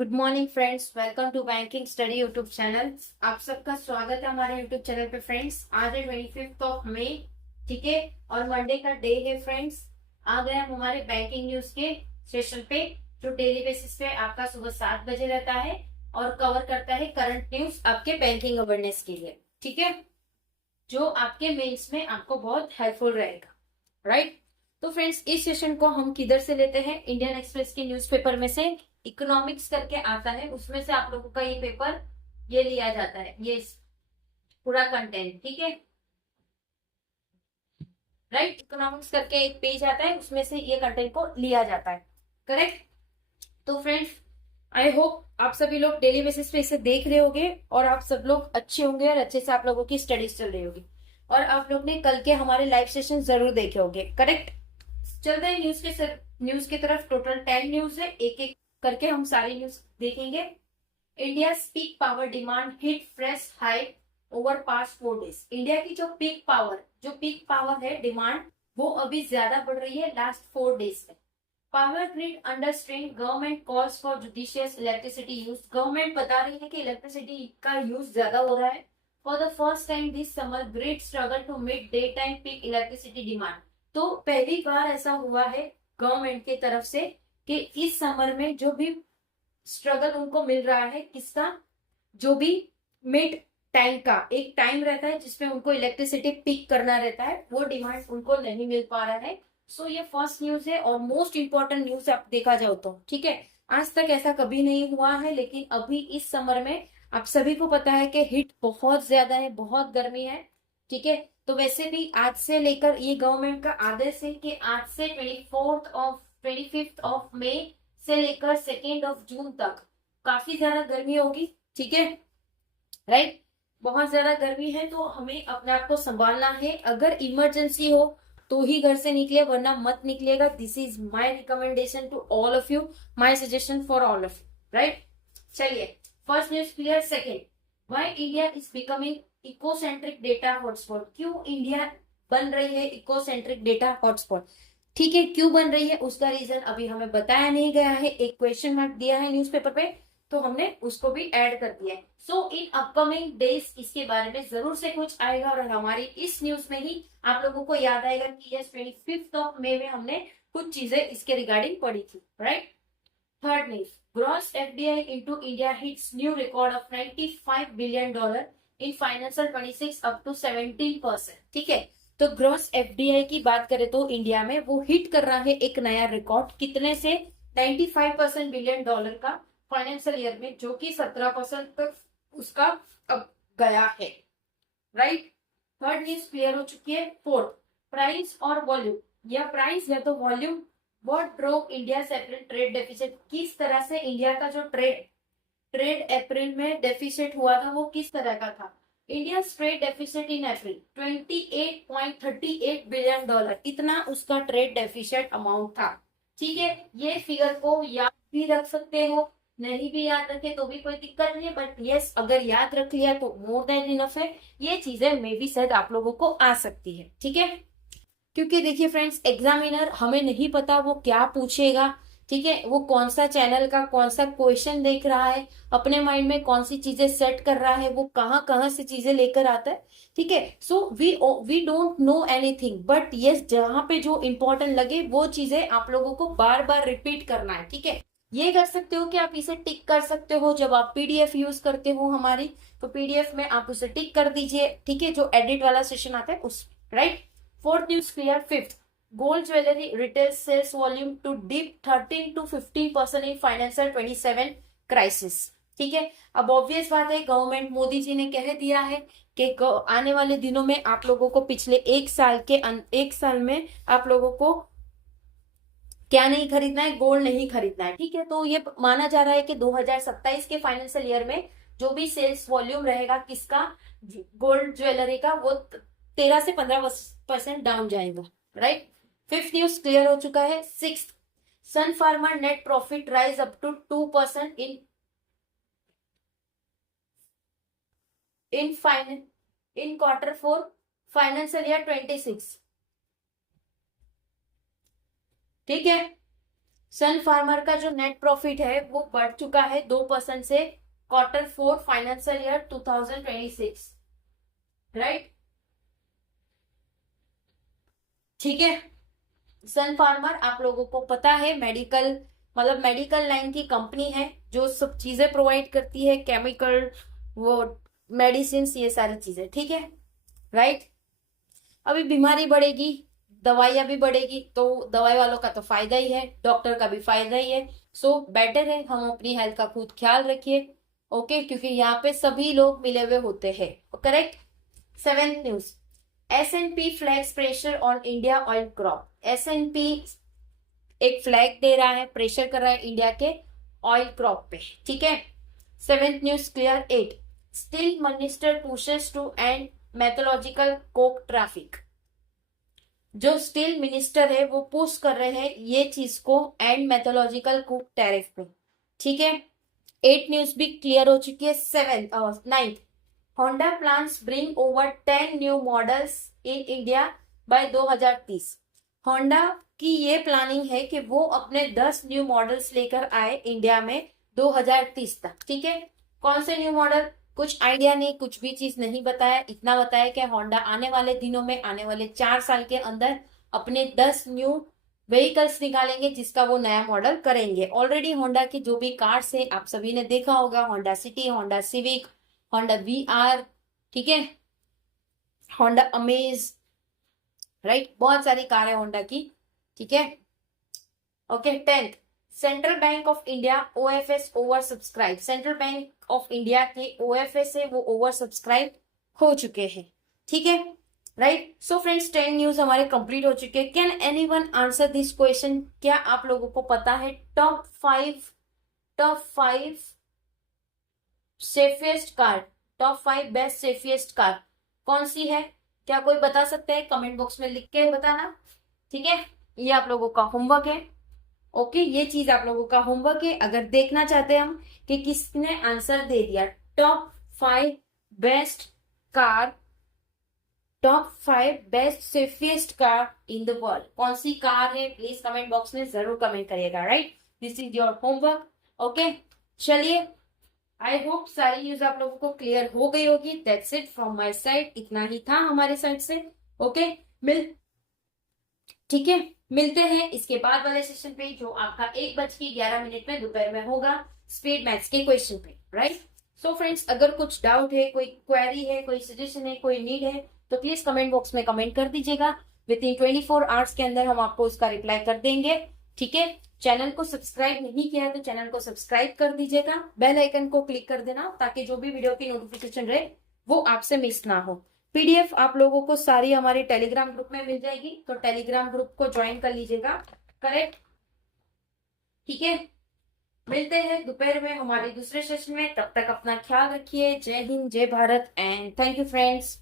Good morning friends, welcome to banking study YouTube channel. आप सबका स्वागत है हमारे यूट्यूब चैनल पे। फ्रेंड्स, आज है 25 ऑफ मई, ठीक है, और मंडे का डे है। फ्रेंड्स, आ गए हम हमारे बैंकिंग न्यूज के सेशन पे, जो डेली बेसिस पे आपका सुबह 7 बजे रहता है और कवर करता है करंट न्यूज आपके बैंकिंग अवेयरनेस के लिए, ठीक है, जो आपके मेंस में आपको बहुत हेल्पफुल रहेगा, राइट। तो फ्रेंड्स, इस सेशन को हम किधर से लेते हैं? इंडियन एक्सप्रेस के न्यूज़पेपर में से इकोनॉमिक्स करके आता है, उसमें से आप लोगों का ये पेपर ये लिया जाता है, ये पूरा कंटेंट, ठीक है, राइट। इकोनॉमिक्स करके एक पेज आता है, उसमें से ये कंटेंट को लिया जाता है, करेक्ट। तो फ्रेंड्स, आई होप आप सभी लोग डेली बेसिस पे इसे देख रहे होंगे और आप सब लोग अच्छे होंगे और अच्छे से आप लोगों की स्टडीज चल रही होगी, और आप लोग ने कल के हमारे लाइव सेशन जरूर देखे होंगे, करेक्ट। चलते हैं न्यूज की तरफ। टोटल 10 न्यूज है, एक एक करके हम सारी न्यूज देखेंगे। India peak power demand hit fresh high over past 4 days. India की जो पीक पावर है डिमांड, वो अभी ज्यादा बढ़ रही है लास्ट 4 डेज में। Power grid under strain, government calls for judicious electricity use. Government बता रही है कि इलेक्ट्रिसिटी का यूज ज्यादा हो रहा है। For the first time this summer grid struggle to meet day time peak electricity demand. तो पहली बार ऐसा हुआ है गवर्नमेंट की तरफ से कि इस समर में जो भी स्ट्रगल उनको मिल रहा है, किसका? जो भी मिड टाइम का एक टाइम रहता है जिसमें उनको इलेक्ट्रिसिटी पिक करना रहता है, वो डिमांड उनको नहीं मिल पा रहा है। सो ये फर्स्ट न्यूज है और मोस्ट इंपॉर्टेंट न्यूज आप देखा जाओ तो, ठीक है। आज तक ऐसा कभी नहीं हुआ है, लेकिन अभी इस समर में आप सभी को पता है कि हीट बहुत ज्यादा है, बहुत गर्मी है, ठीक है। तो वैसे भी आज से लेकर ये गवर्नमेंट का आदेश है कि आज से 25 ऑफ मई से लेकर 2 ऑफ जून तक काफी ज्यादा गर्मी होगी, ठीक है, राइट। बहुत ज्यादा गर्मी है तो हमें अपने आप को संभालना है। अगर इमरजेंसी हो तो ही घर से निकले, वरना मत निकलेगा। This is my recommendation to all of you, my suggestion for all of you, right. चलिए, first news clear. Second, why India is becoming ecocentric data hotspot. क्यों इंडिया बन रही है इकोसेंट्रिक डेटा हॉटस्पॉट? ठीक है, क्यों बन रही है उसका रीजन अभी हमें बताया नहीं गया है। एक क्वेश्चन मार्क दिया है न्यूज़पेपर पे, तो हमने उसको भी ऐड कर दिया है। सो इन अपकमिंग डेज इसके बारे में जरूर से कुछ आएगा, और हमारी इस न्यूज में ही आप लोगों को याद आएगा कि यस 25 ऑफ मई में हमने कुछ चीजें इसके रिगार्डिंग पढ़ी थी, right. Third news, gross FDI into India hits new record of $95 billion in financial 26 up to 17%, ठीक है। तो ग्रॉस एफडीआई की बात करें तो इंडिया में वो हिट कर रहा है एक नया रिकॉर्ड, कितने से? 95% बिलियन डॉलर का फाइनेंशियल ईयर में, जो कि 17% तक उसका अब गया है, राइट। थर्ड न्यूज क्लियर हो चुकी है। फोर्थ, प्राइस और वॉल्यूम, या प्राइस या तो volume, what drove India April trade deficit. किस तरह से इंडिया का जो ट्रेड ट्रेड अप्रैल में डेफिसिट हुआ था, वो किस तरह का था? India trade deficit in April $28.38 billion, इतना उसका ट्रेड डेफिसिट अमाउंट था, ठीक है। ये फिगर को याद भी रख सकते हो, नहीं भी याद रखे तो भी कोई दिक्कत नहीं है, बट यस अगर याद रख लिया तो मोर देन इनफ है। ये चीजें मे भी शायद आप लोगों को आ सकती है, ठीक है। क्योंकि देखिए फ्रेंड्स, एग्जामिनर हमें नहीं पता वो क्या पूछेगा, ठीक है, वो कौन सा चैनल का कौन सा क्वेश्चन देख रहा है, अपने माइंड में कौन सी चीजें सेट कर रहा है, वो कहाँ कहाँ से चीजें लेकर आता है, ठीक है। So we don't know anything, but yes जहाँ पे जो इंपॉर्टेंट लगे वो चीजें आप लोगों को बार बार रिपीट करना है, ठीक है। ये कर सकते हो कि आप इसे टिक कर सकते हो जब आप पीडीएफ यूज करते हो हमारी, तो पीडीएफ में आप उसे टिक कर दीजिए, ठीक है, जो एडिट वाला सेशन आता है उस, right. Fourth news clear. Fifth, gold jewellery retail sales volume to dip 13 to 15% in financial 27 crisis, ठीक है। अब ऑब्वियस बात है, गवर्नमेंट मोदी जी ने कह दिया है कि आने वाले दिनों में आप लोगों को पिछले एक साल में आप लोगों को क्या नहीं खरीदना है? गोल्ड नहीं खरीदना है, ठीक है। तो ये माना जा रहा है कि 2027 के फाइनेंशियल ईयर में जो भी सेल्स वॉल्यूम रहेगा किसका, गोल्ड ज्वेलरी का, वो 13 से 15% डाउन जाएगा, राइट। फिफ्थ न्यूज क्लियर हो चुका है। Sixth, Sun Pharma net profit rise up to 2% in Q4 financial year 26, ठीक है। सन फार्मर का जो नेट प्रॉफिट है वो बढ़ चुका है 2% से Q4 फाइनेंशियल ईयर 2026, राइट। ठीक है, सन फार्मर आप लोगों को पता है मेडिकल, मतलब मेडिकल लाइन की कंपनी है जो सब चीजें प्रोवाइड करती है, केमिकल, वो मेडिसिन, ये सारी चीजें, ठीक है, राइट। अभी बीमारी बढ़ेगी, दवाइयां भी बढ़ेगी, तो दवाई वालों का तो फायदा ही है, डॉक्टर का भी फायदा ही है। सो बेटर है हम अपनी हेल्थ का खुद ख्याल रखिए, ओके, क्योंकि यहाँ पे सभी लोग मिले हुए होते हैं, correct. Seventh news, S&P flags pressure on India oil crop. S&P एक फ्लैग दे रहा है, प्रेशर कर रहा है इंडिया के ऑयल क्रॉप पे, ठीक है। Seventh news clear. 8, steel minister pushes to end metallurgical coke traffic. जो स्टील मिनिस्टर है वो पुश कर रहे हैं ये चीज को एंड मेथोलॉजिकल कोक टैरिफ पे, ठीक है। 8 न्यूज भी क्लियर हो चुकी है। 9th, Honda plans bring over 10 new models in India by 2030। Honda की ये प्लानिंग है कि वो अपने 10 न्यू मॉडल्स लेकर आए इंडिया में 2030 तक, ठीक है। कौन से न्यू मॉडल, कुछ आइडिया नहीं, कुछ भी चीज नहीं बताया, इतना बताया कि होंडा आने वाले दिनों में, आने वाले 4 साल के अंदर अपने 10 न्यू व्हीकल्स निकालेंगे जिसका वो नया मॉडल करेंगे। ऑलरेडी होंडा की जो भी कार्स है आप सभी ने देखा होगा, Honda city, Honda civic, Honda VR, ठीक है, होंडा अमेज, राइट, बहुत सारी कार है होंडा की, ठीक है, okay. 10th, central bank of India OFS over subscribe. Central bank of India के OFS है वो ओवर सब्सक्राइब हो चुके हैं, ठीक है, राइट। सो फ्रेंड्स 10 न्यूज हमारे कंप्लीट हो चुके हैं। Can anyone answer this question? क्या आप लोगों को पता है top 5 safest car, top 5 best safest car कौन सी है? क्या कोई बता सकते हैं? कमेंट बॉक्स में लिख के बताना, ठीक है। ये आप लोगों का होमवर्क है, ओके, ये चीज आप लोगों का होमवर्क है। अगर देखना चाहते हैं हम कि किसने आंसर दे दिया top 5 best car, top 5 best safest car in the world, कौन सी कार है, प्लीज कमेंट बॉक्स में जरूर कमेंट करिएगा, right. This is your homework, okay. चलिए, आई होप सारी न्यूज आप लोगों को क्लियर हो गई होगी। That's it from my side, इतना ही था हमारे साइड से, ओके। ठीक है, मिलते हैं इसके बाद वाले सेशन पे जो आपका 1:11 में दोपहर में होगा, स्पीड मैथ्स के क्वेश्चन पे, राइट। सो फ्रेंड्स, अगर कुछ डाउट है, कोई क्वेरी है, कोई सजेशन है, कोई नीड है, तो प्लीज कमेंट बॉक्स में कमेंट कर दीजिएगा। विद इन 24 आवर्स के अंदर हम आपको उसका रिप्लाई कर देंगे, ठीक है। चैनल को सब्सक्राइब नहीं किया है तो चैनल को सब्सक्राइब कर दीजिएगा, बेल आइकन को क्लिक कर देना ताकि जो भी वीडियो की नोटिफिकेशन रहे वो आपसे मिस ना हो। PDF आप लोगों को सारी हमारे टेलीग्राम ग्रुप में मिल जाएगी, तो टेलीग्राम ग्रुप को ज्वाइन कर लीजिएगा, करेक्ट, ठीक है। मिलते हैं दोपहर में हमारे दूसरे सेशन में, तब तक अपना ख्याल रखिए। जय हिंद, जय Bharat and thank you friends.